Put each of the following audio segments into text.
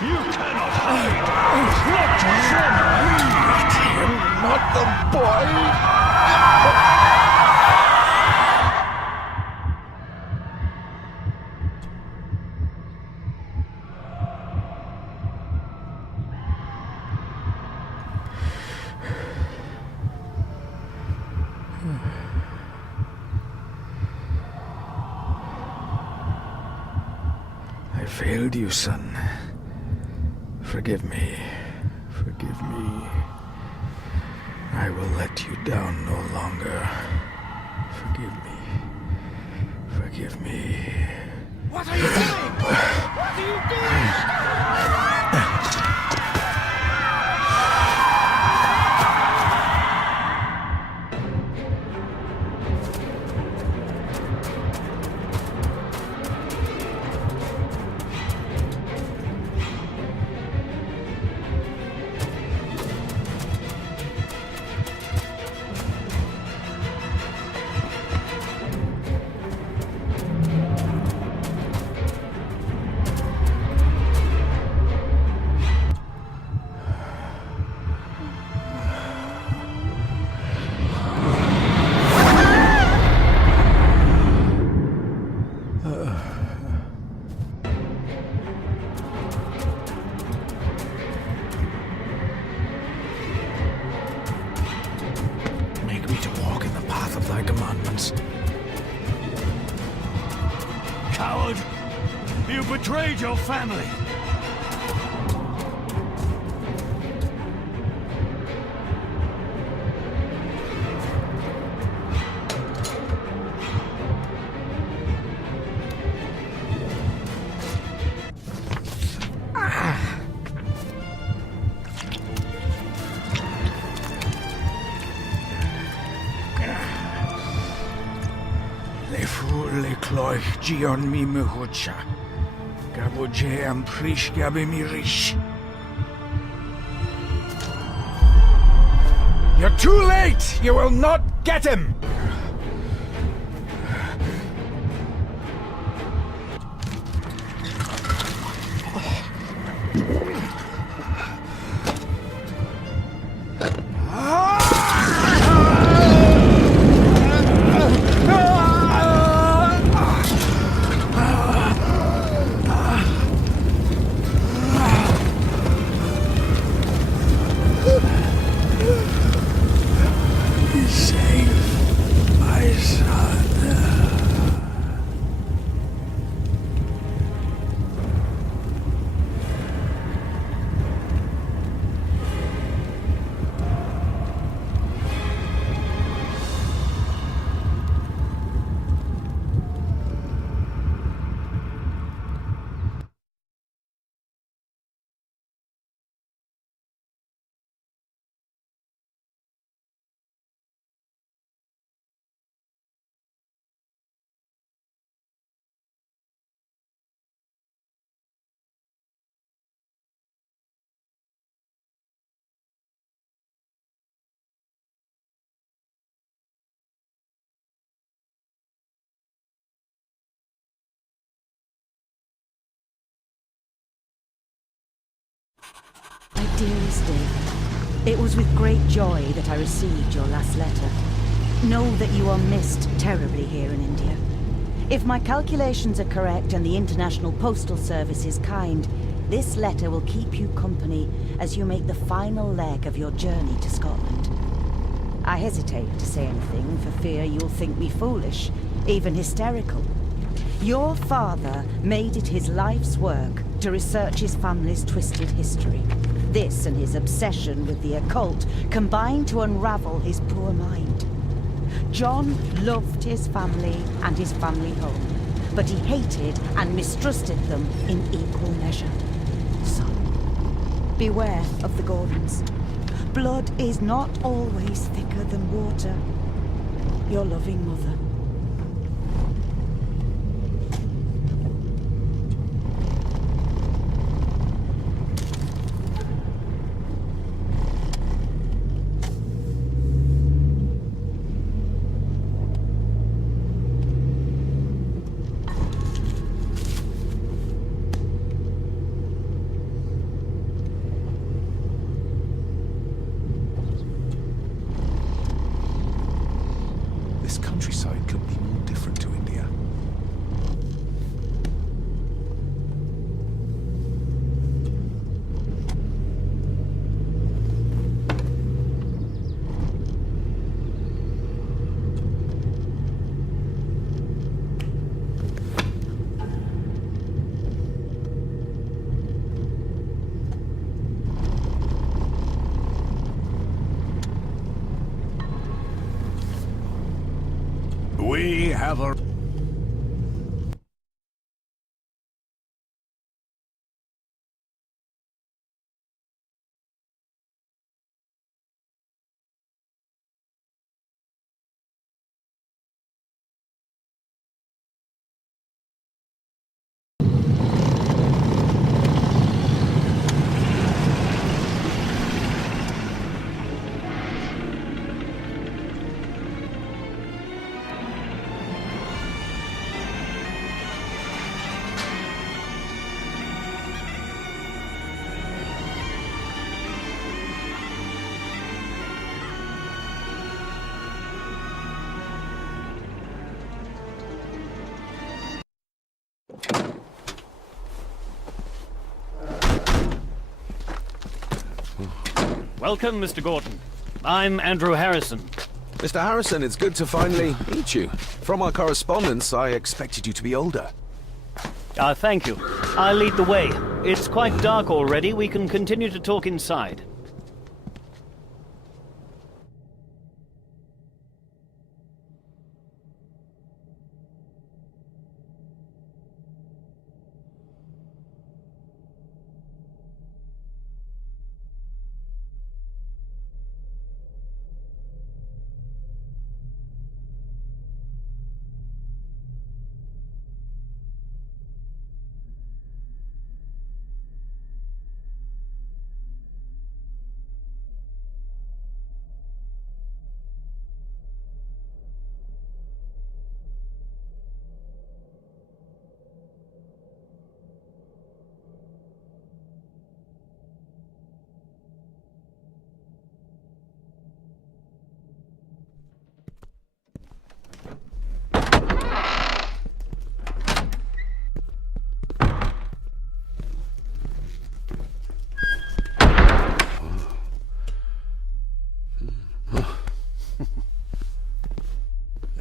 You cannot hide! Not from me! Not the boy! I failed you, son. Forgive me. Forgive me. I will let you down no longer. Forgive me. Forgive me. What are you doing? What are you doing? Make me to walk in the path of thy commandments. Coward! You betrayed your family! Le fur le cloich gion mi mehucha. Gaboje am prish gabe mi rish. You're too late! You will not get him! Save my son. My dearest David, it was with great joy that I received your last letter. Know that you are missed terribly here in India. If my calculations are correct and the International Postal Service is kind, this letter will keep you company as you make the final leg of your journey to Scotland. I hesitate to say anything for fear you'll think me foolish, even hysterical. Your father made it his life's work to research his family's twisted history. This and his obsession with the occult combined to unravel his poor mind. John loved his family and his family home, but he hated and mistrusted them in equal measure. Son, beware of the Gordons. Blood is not always thicker than water. Your loving mother. Welcome, Mr. Gordon. I'm Andrew Harrison. Mr. Harrison, it's good to finally meet you. From our correspondence, I expected you to be older. Thank you. I'll lead the way. It's quite dark already. We can continue to talk inside.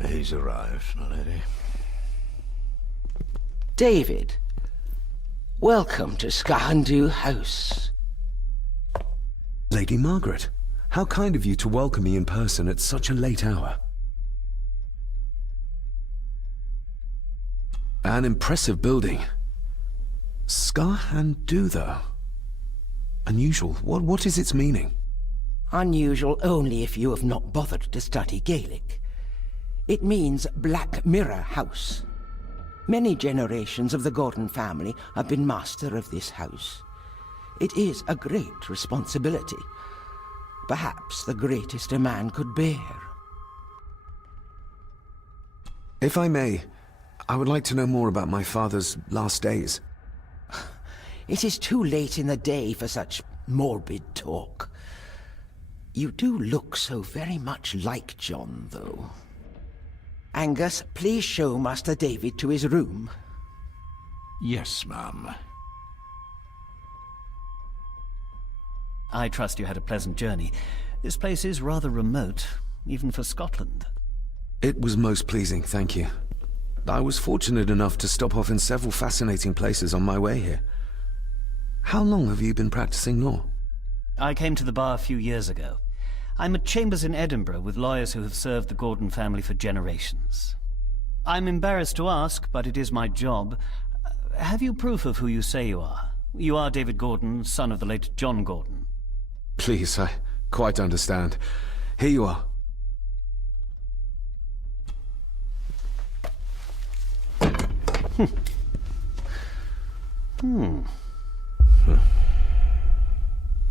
He's arrived, my lady. David, welcome to Skahandu House. Lady Margaret, how kind of you to welcome me in person at such a late hour. An impressive building. Skahandu, though. Unusual. What is its meaning? Unusual only if you have not bothered to study Gaelic. It means Black Mirror House. Many generations of the Gordon family have been master of this house. It is a great responsibility. Perhaps the greatest a man could bear. If I may, I would like to know more about my father's last days. It is too late in the day for such morbid talk. You do look so very much like John, though. Angus, please show Master David to his room. Yes, ma'am. I trust you had a pleasant journey. This place is rather remote, even for Scotland. It was most pleasing, thank you. I was fortunate enough to stop off in several fascinating places on my way here. How long have you been practicing law? I came to the bar a few years ago. I'm at chambers in Edinburgh with lawyers who have served the Gordon family for generations. I'm embarrassed to ask, but it is my job. Have you proof of who you say you are? You are David Gordon, son of the late John Gordon. Please, I quite understand. Here you are.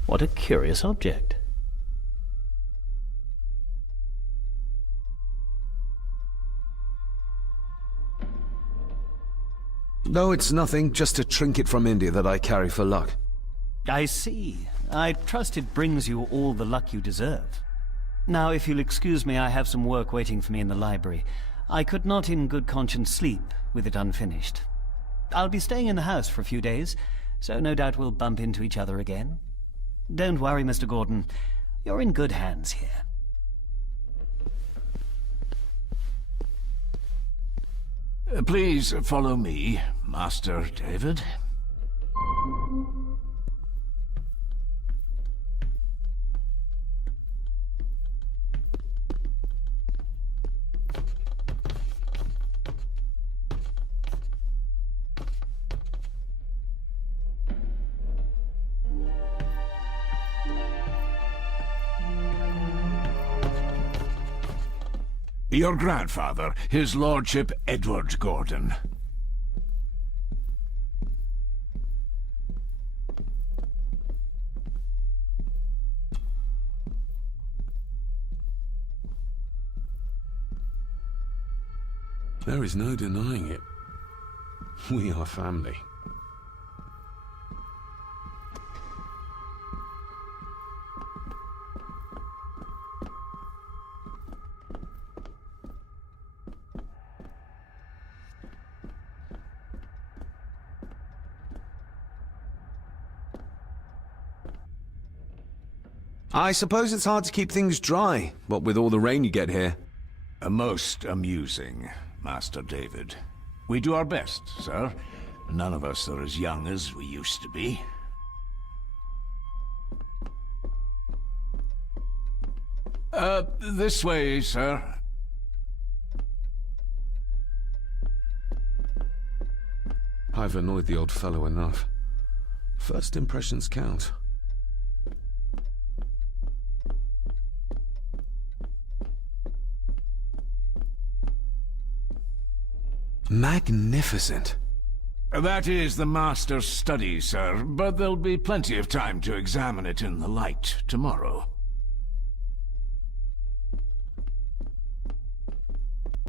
What a curious object. No, it's nothing, just a trinket from India that I carry for luck. I see. I trust it brings you all the luck you deserve. Now, if you'll excuse me, I have some work waiting for me in the library. I could not in good conscience sleep with it unfinished. I'll be staying in the house for a few days, so no doubt we'll bump into each other again. Don't worry, Mr. Gordon. You're in good hands here. Please follow me, Master David. Your grandfather, his lordship Edward Gordon. There is no denying it. We are family. I suppose it's hard to keep things dry, what with all the rain you get here. Most amusing, Master David. We do our best, sir. None of us are as young as we used to be. This way, sir. I've annoyed the old fellow enough. First impressions count. Magnificent. That is the Master's study, sir, but there'll be plenty of time to examine it in the light tomorrow.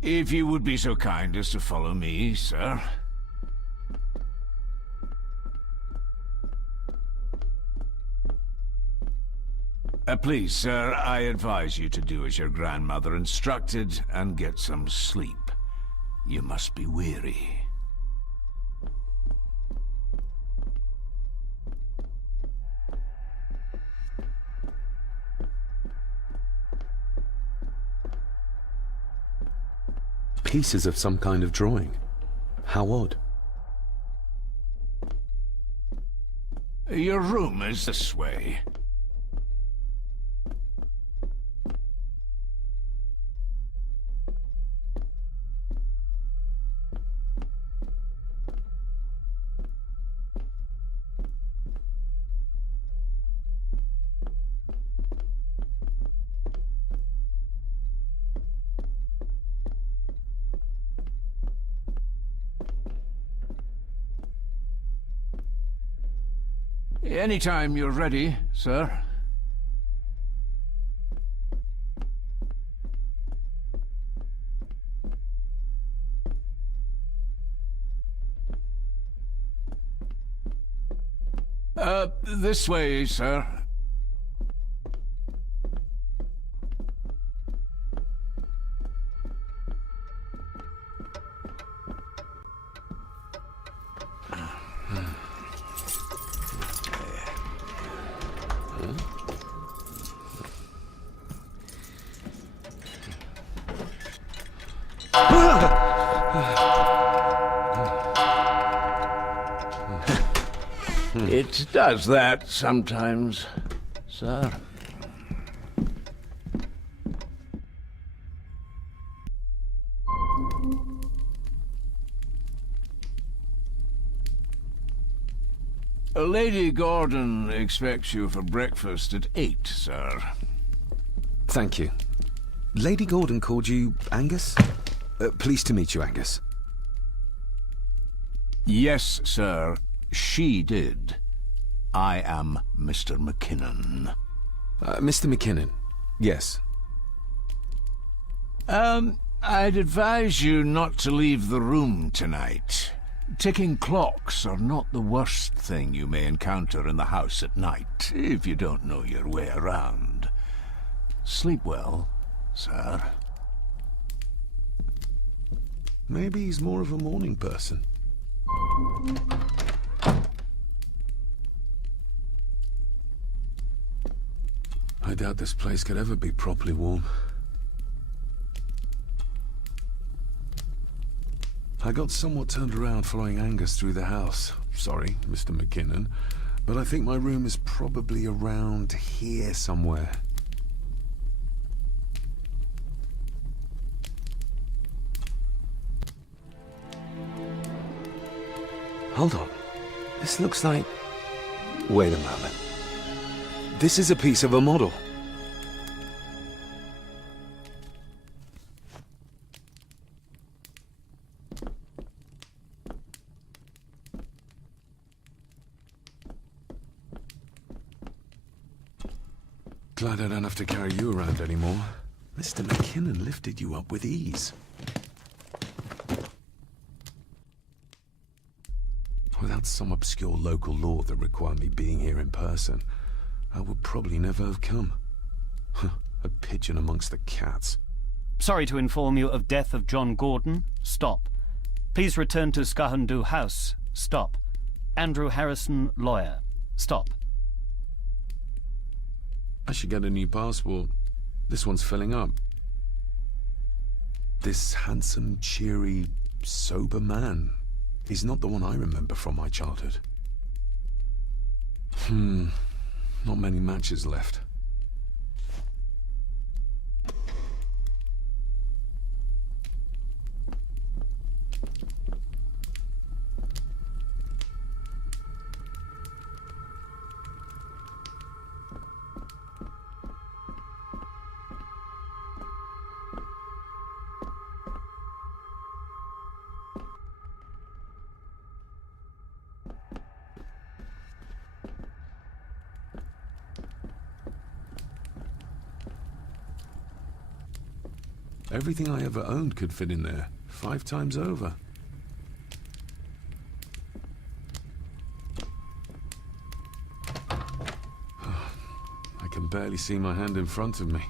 If you would be so kind as to follow me, sir. Please, sir, I advise you to do as your grandmother instructed and get some sleep. You must be weary. Pieces of some kind of drawing. How odd. Your room is this way. Anytime you're ready, sir. This way, sir. It does that sometimes, sir. Lady Gordon expects you for breakfast at 8, sir. Thank you. Lady Gordon called you Angus? Pleased to meet you, Angus. Yes, sir. She did. I am Mr. McKinnon. Mr. McKinnon. Yes. I'd advise you not to leave the room tonight. Ticking clocks are not the worst thing you may encounter in the house at night, if you don't know your way around. Sleep well, sir. Maybe he's more of a morning person. I doubt this place could ever be properly warm. I got somewhat turned around following Angus through the house. Sorry, Mr. McKinnon, but I think my room is probably around here somewhere. Hold on. This looks like... Wait a moment. This is a piece of a model. Glad I don't have to carry you around anymore. Mr. McKinnon lifted you up with ease. Without some obscure local law that required me being here in person, I would probably never have come. A pigeon amongst the cats. Sorry to inform you of death of John Gordon. Stop. Please return to Skahandu House. Stop. Andrew Harrison, lawyer. Stop. I should get a new passport. This one's filling up. This handsome, cheery, sober man is not the one I remember from my childhood. Not many matches left. Everything I ever owned could fit in there, 5 times over. I can barely see my hand in front of me.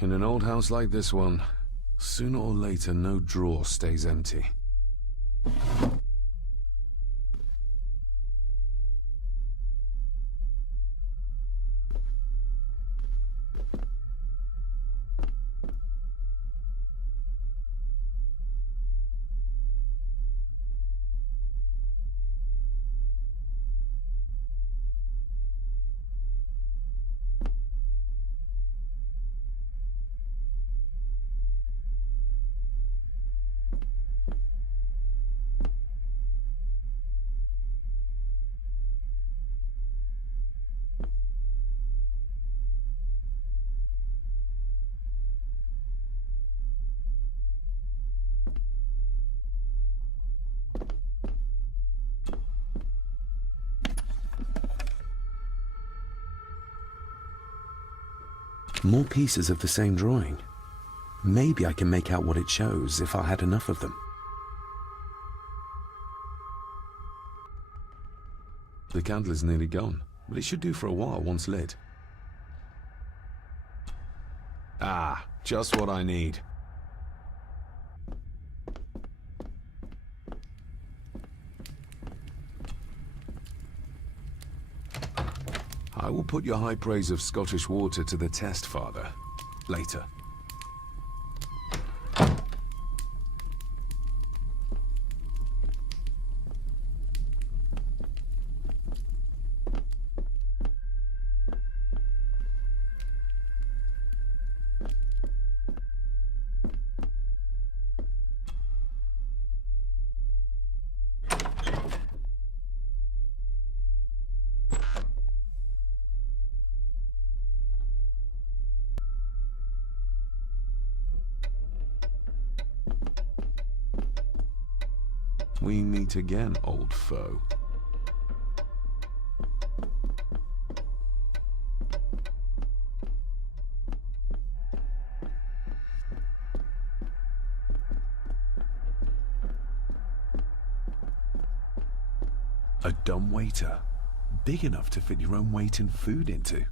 In an old house like this one, sooner or later no drawer stays empty. More pieces of the same drawing. Maybe I can make out what it shows if I had enough of them. The candle is nearly gone, but it should do for a while once lit. Ah, just what I need. I will put your high praise of Scottish water to the test, Father. Later. We meet again, old foe. A dumb waiter, big enough to fit your own weight in food into.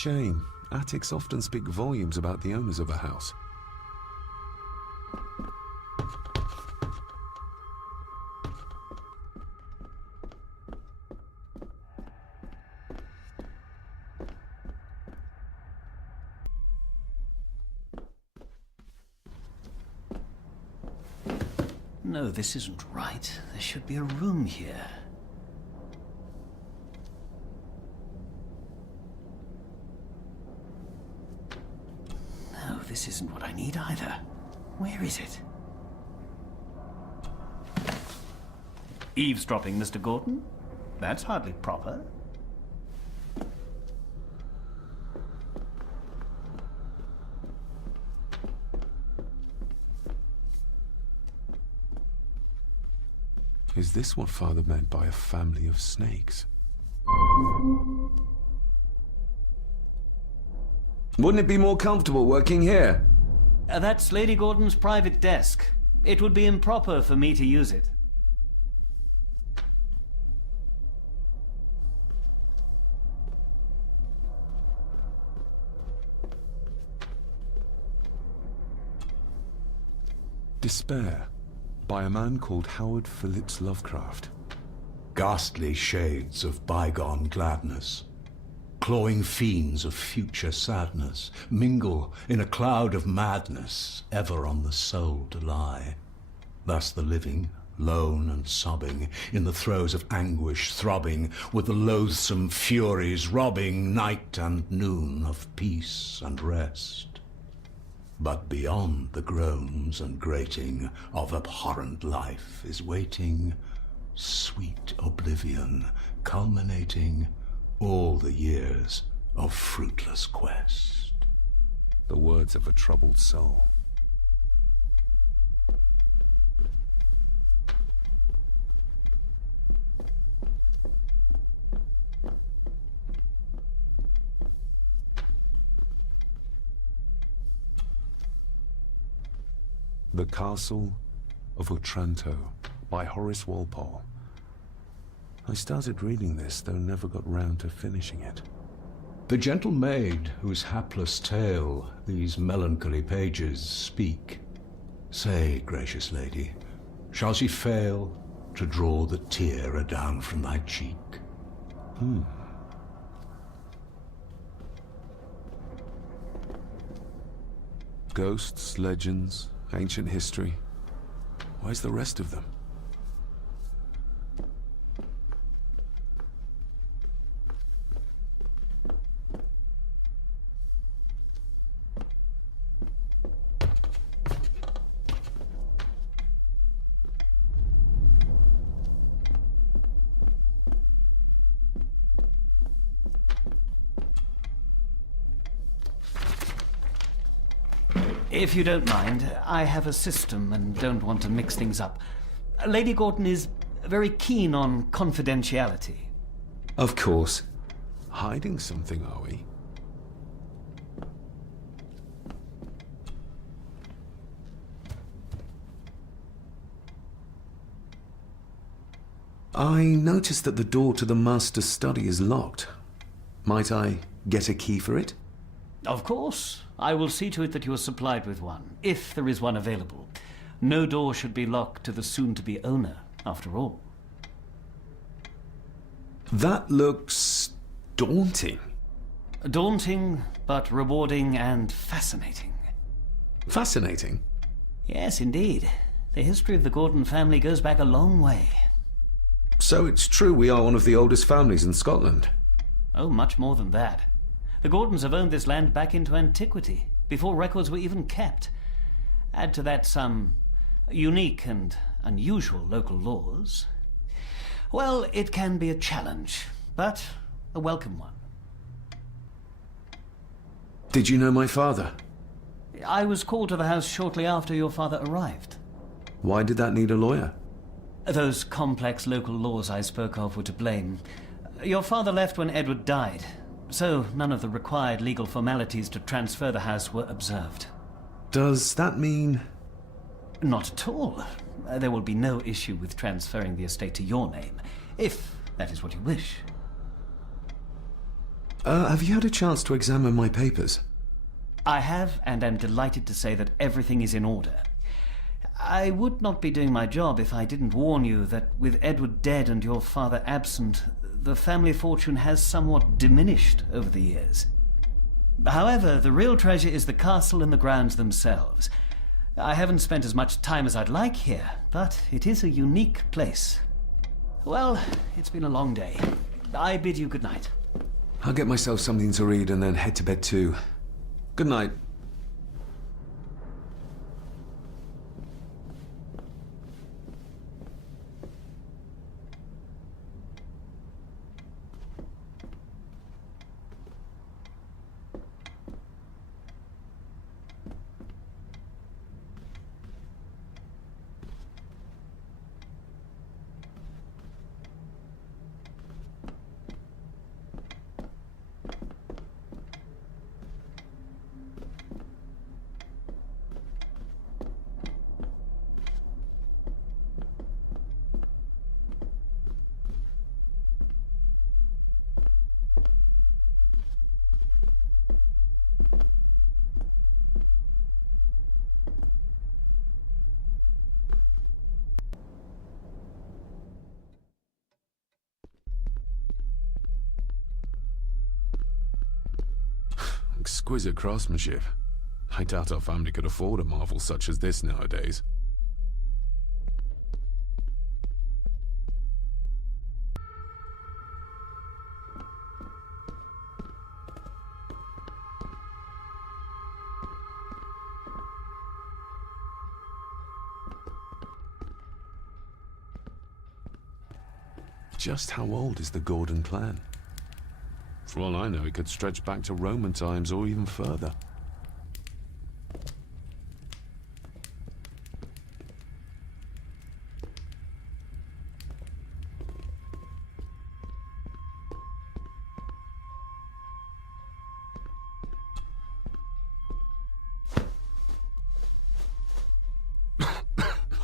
shame. Attics often speak volumes about the owners of a house. No, this isn't right. There should be a room here. No, this isn't what I need either. Where is it? Eavesdropping, Mr. Gordon? That's hardly proper. Is this what Father meant by a family of snakes? Wouldn't it be more comfortable working here? That's Lady Gordon's private desk. It would be improper for me to use it. Despair, by a man called Howard Phillips Lovecraft. Ghastly shades of bygone gladness, clawing fiends of future sadness, mingle in a cloud of madness, ever on the soul to lie. Thus the living, lone and sobbing, in the throes of anguish throbbing, with the loathsome furies robbing night and noon of peace and rest. But beyond the groans and grating of abhorrent life is waiting sweet oblivion, culminating all the years of fruitless quest. The words of a troubled soul. The Castle of Otranto by Horace Walpole. I started reading this, though never got round to finishing it. The gentle maid whose hapless tale these melancholy pages speak, say, gracious lady, shall she fail to draw the tear adown from thy cheek? Ghosts, legends, ancient history. Where's the rest of them? If you don't mind, I have a system and don't want to mix things up. Lady Gordon is very keen on confidentiality. Of course. Hiding something, are we? I noticed that the door to the master's study is locked. Might I get a key for it? Of course. I will see to it that you are supplied with one, if there is one available. No door should be locked to the soon-to-be owner, after all. That looks daunting. Daunting, but rewarding and fascinating. Fascinating? Yes, indeed. The history of the Gordon family goes back a long way. So it's true we are one of the oldest families in Scotland? Oh, much more than that. The Gordons have owned this land back into antiquity, before records were even kept. Add to that some unique and unusual local laws. Well, it can be a challenge, but a welcome one. Did you know my father? I was called to the house shortly after your father arrived. Why did that need a lawyer? Those complex local laws I spoke of were to blame. Your father left when Edward died, so none of the required legal formalities to transfer the house were observed. Does that mean... Not at all. There will be no issue with transferring the estate to your name, if that is what you wish. Have you had a chance to examine my papers? I have, and am delighted to say that everything is in order. I would not be doing my job if I didn't warn you that with Edward dead and your father absent, the family fortune has somewhat diminished over the years. However, the real treasure is the castle and the grounds themselves. I haven't spent as much time as I'd like here, but it is a unique place. Well, it's been a long day. I bid you good night. I'll get myself something to read and then head to bed too. Good night. Exquisite craftsmanship. I doubt our family could afford a marvel such as this nowadays. Just how old is the Gordon clan? For all I know, it could stretch back to Roman times or even further.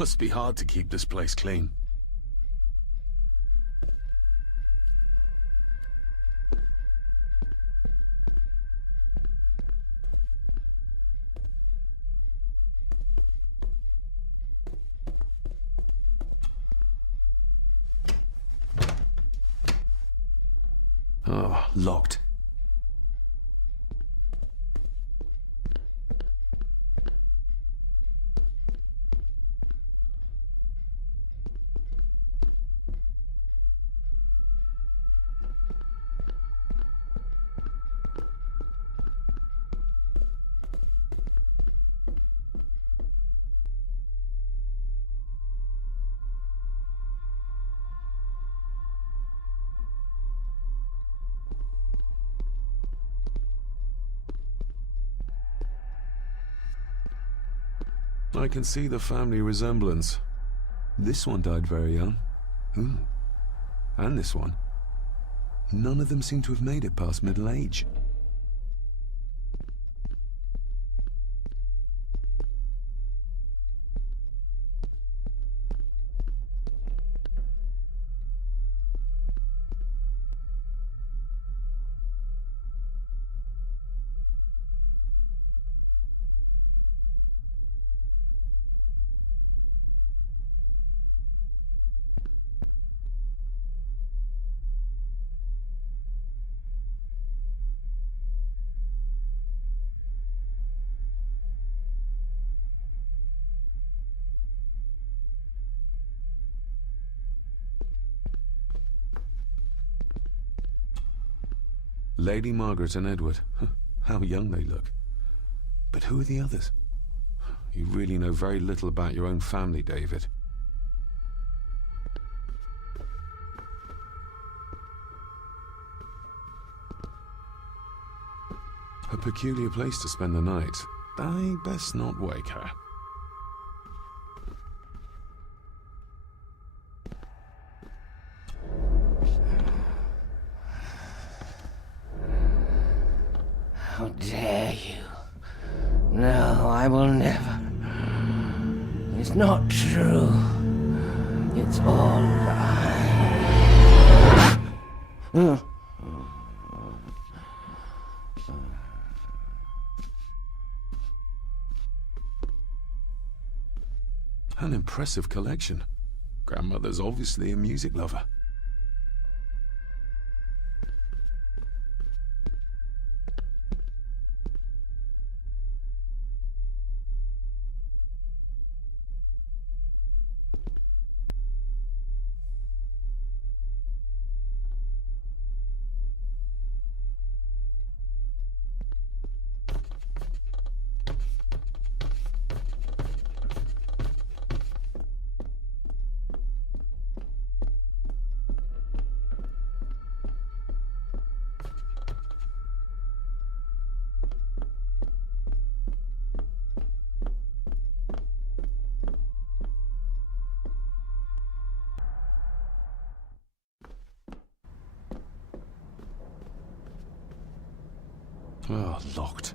Must be hard to keep this place clean. Oh, locked. I can see the family resemblance. This one died very young. And this one. None of them seem to have made it past middle age. Lady Margaret and Edward. How young they look. But who are the others? You really know very little about your own family, David. A peculiar place to spend the night. I best not wake her. How dare you? No, I will never. It's not true. It's all lies. An impressive collection. Grandmother's obviously a music lover. Oh, locked.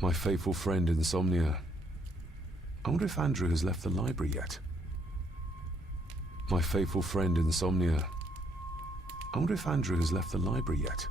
My faithful friend Insomnia. I wonder if Andrew has left the library yet. My faithful friend Insomnia. I wonder if Andrew has left the library yet.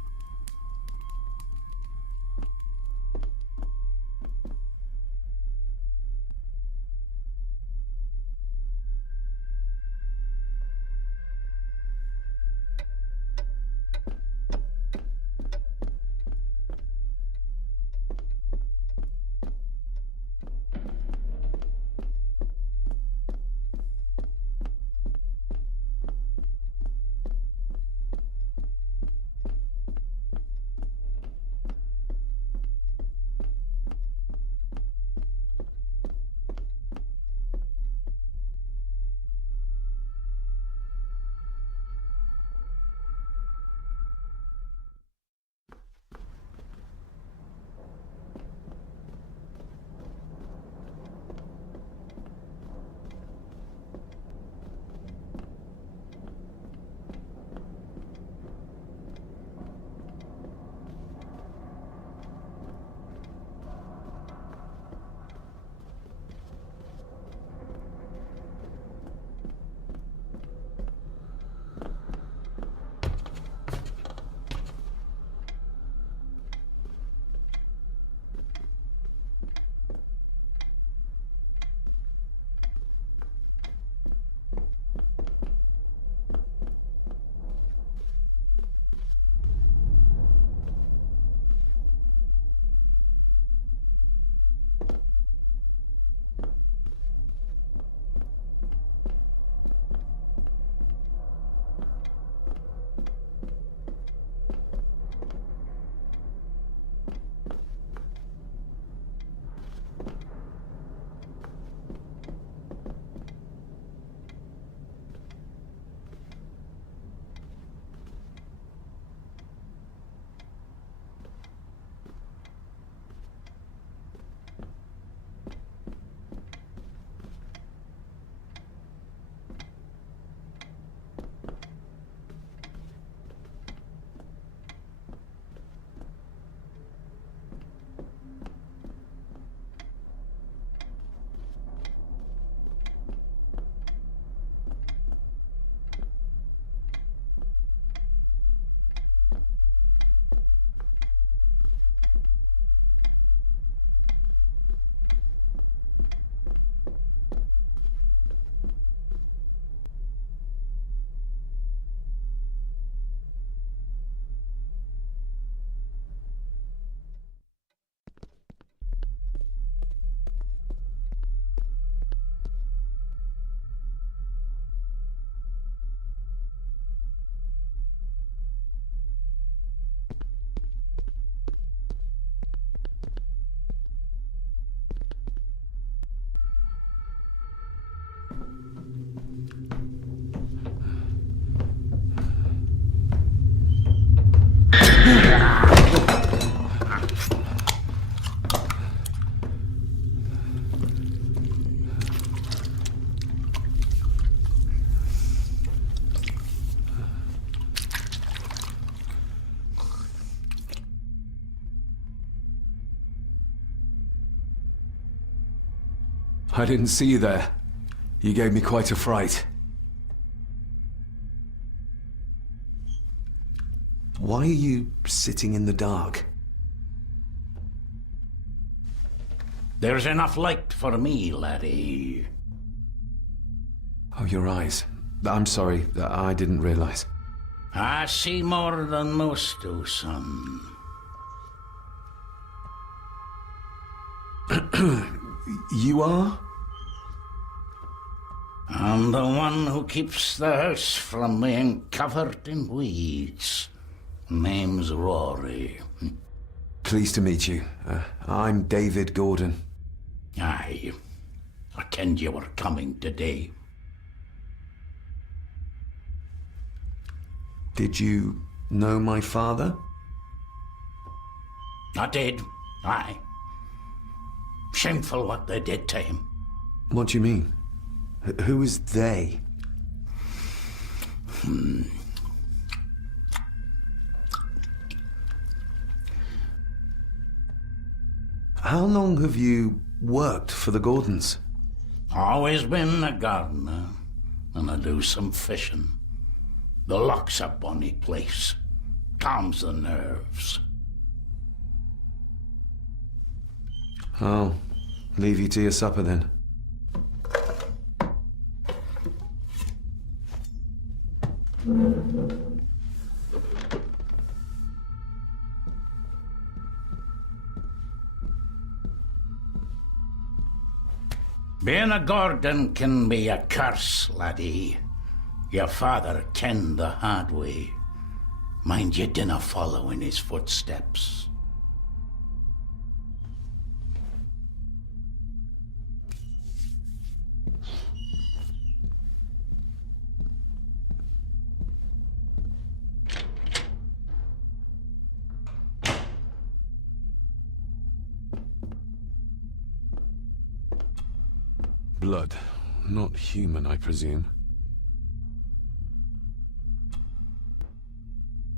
I didn't see you there. You gave me quite a fright. Why are you sitting in the dark? There's enough light for me, laddie. Oh, your eyes. I'm sorry, I didn't realize. I see more than most do, son. You are? I'm the one who keeps the house from being covered in weeds. Name's Rory. Pleased to meet you. I'm David Gordon. Aye. I kenned you were coming today. Did you know my father? I did. Aye. Shameful what they did to him. What do you mean? Who is they? How long have you worked for the Gordons? Always been a gardener, and I do some fishing. The loch's a bonny place. Calms the nerves. I'll leave you to your supper then. Being a Gordon can be a curse, laddie. Your father kenned the hard way. Mind you dinna follow in his footsteps. Blood. Not human, I presume.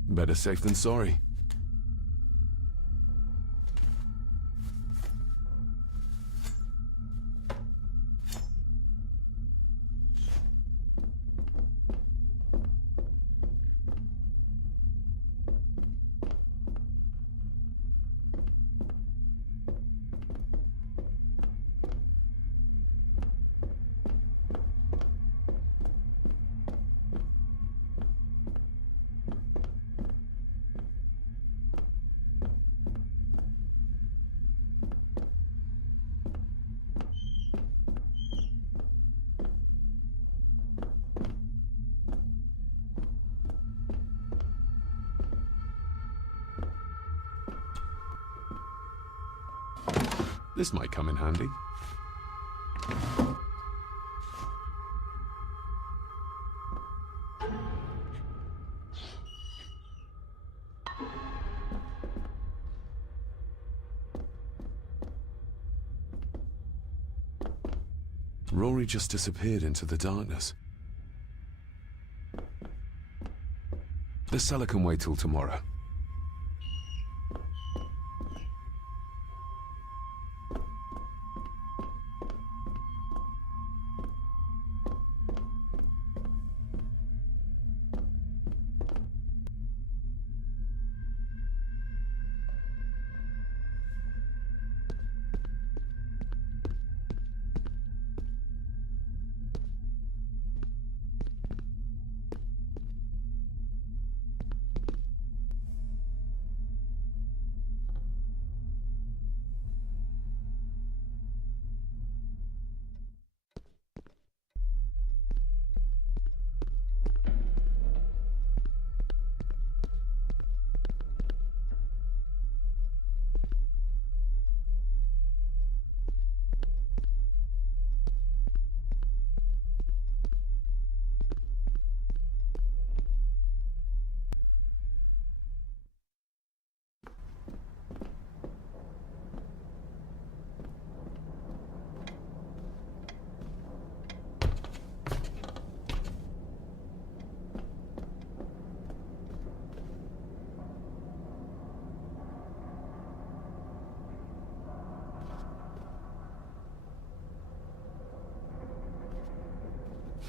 Better safe than sorry. This might come in handy. Rory just disappeared into the darkness. The cellar can wait till tomorrow.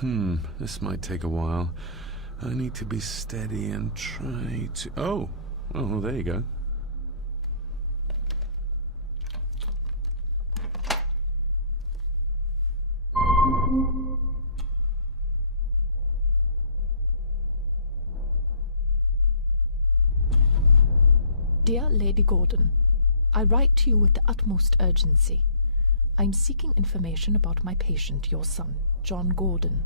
This might take a while. I need to be steady and try to... Oh, there you go. Dear Lady Gordon, I write to you with the utmost urgency. I am seeking information about my patient, your son, John Gordon.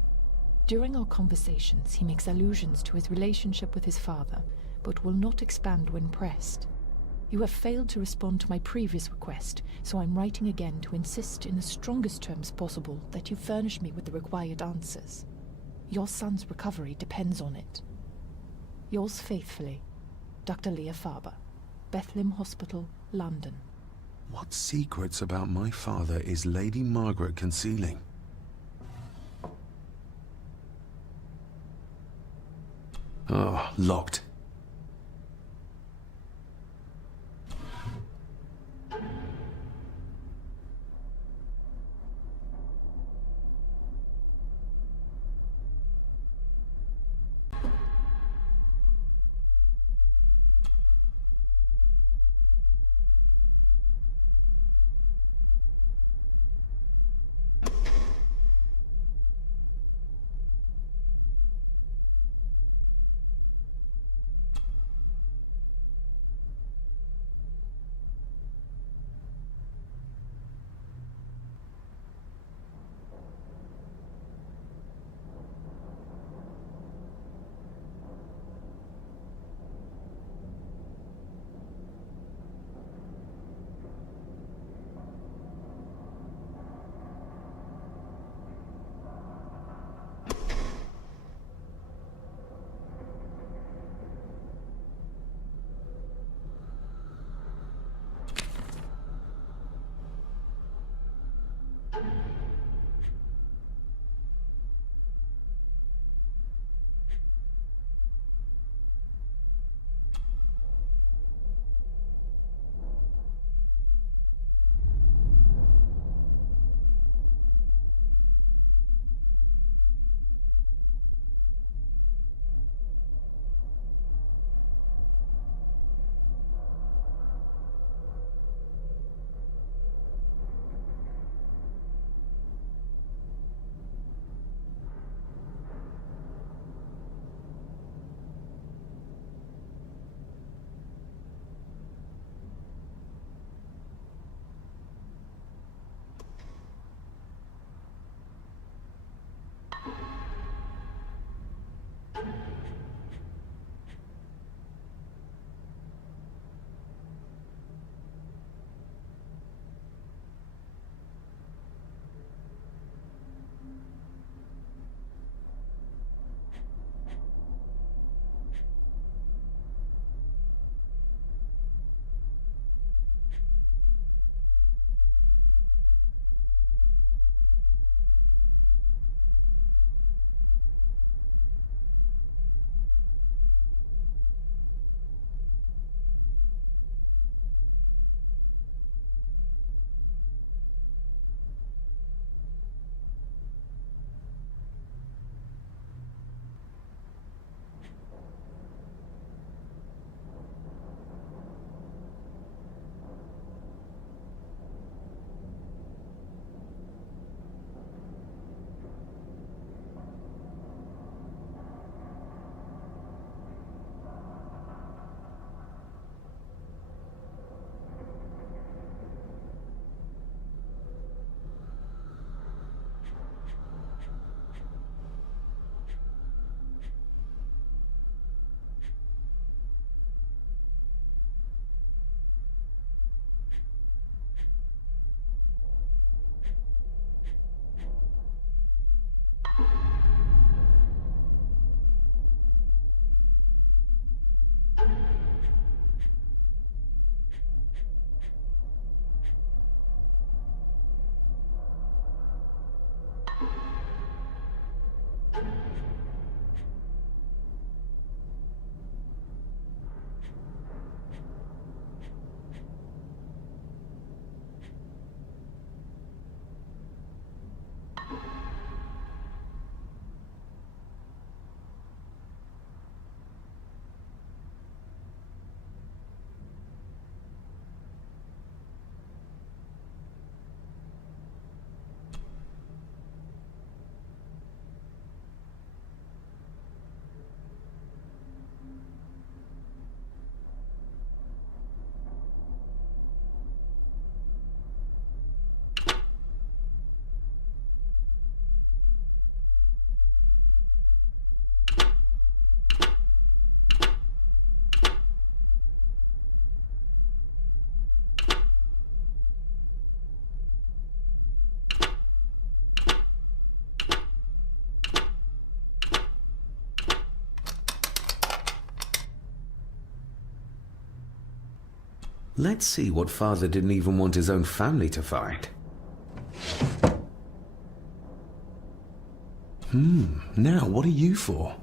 During our conversations, he makes allusions to his relationship with his father, but will not expand when pressed. You have failed to respond to my previous request, so I'm writing again to insist in the strongest terms possible that you furnish me with the required answers. Your son's recovery depends on it. Yours faithfully, Dr. Leah Faber, Bethlehem Hospital, London. What secrets about my father is Lady Margaret concealing? Oh, locked. Let's see what father didn't even want his own family to find. Now what are you for?